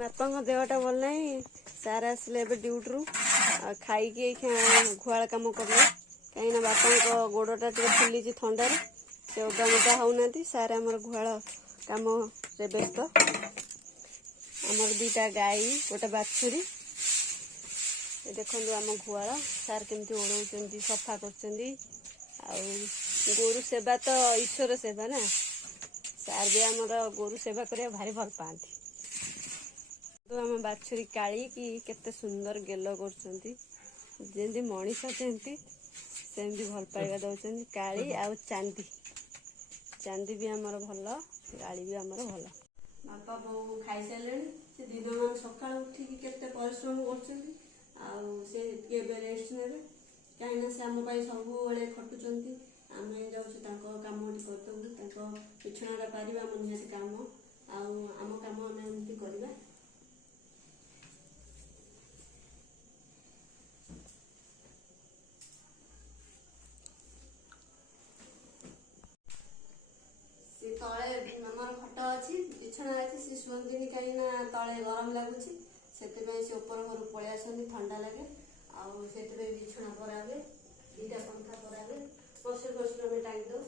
बापा देहटा भल ना सार आसिले ड्यूटी खाई गुहाल कम कले कहीं बापा गोड़टा फुली थंडार से ओदा मोदा होना सार आमर गुहाल कम व्यस्त आमर दुईटा गाई गोटे बाछुरी देखो आम गुहाल सार केमती ओढ़ सफा कर गोरु सेवा तो ईश्वर सेवा ना सार भी आमर गोरु सेवा करने भारी भल पाती तो आम बाछुरी काली कि केते सुंदर गेल करती मनीष सेमती सेमती भल पाइबा दौरान काली आउ चांदी चांदी भी आमर भल काली भी आमर भल बापा बो खाई सारे से दिन मान सका उठिकी केते परिश्रम कर रेस्ट ने कहीं से आम सब खटुंट आम जाऊँ कम करदे बिछणा पार आम निहत कम आम कम आम एमती करवा तले आमर खट अच्छी बिछना अच्छी सी शुंती कहीं तले गरम लगुच से ऊपर घर पलि आसती ठंडा लगे आते बिछना पराबे दीटा पंखा पराबे बस बस टांगी दो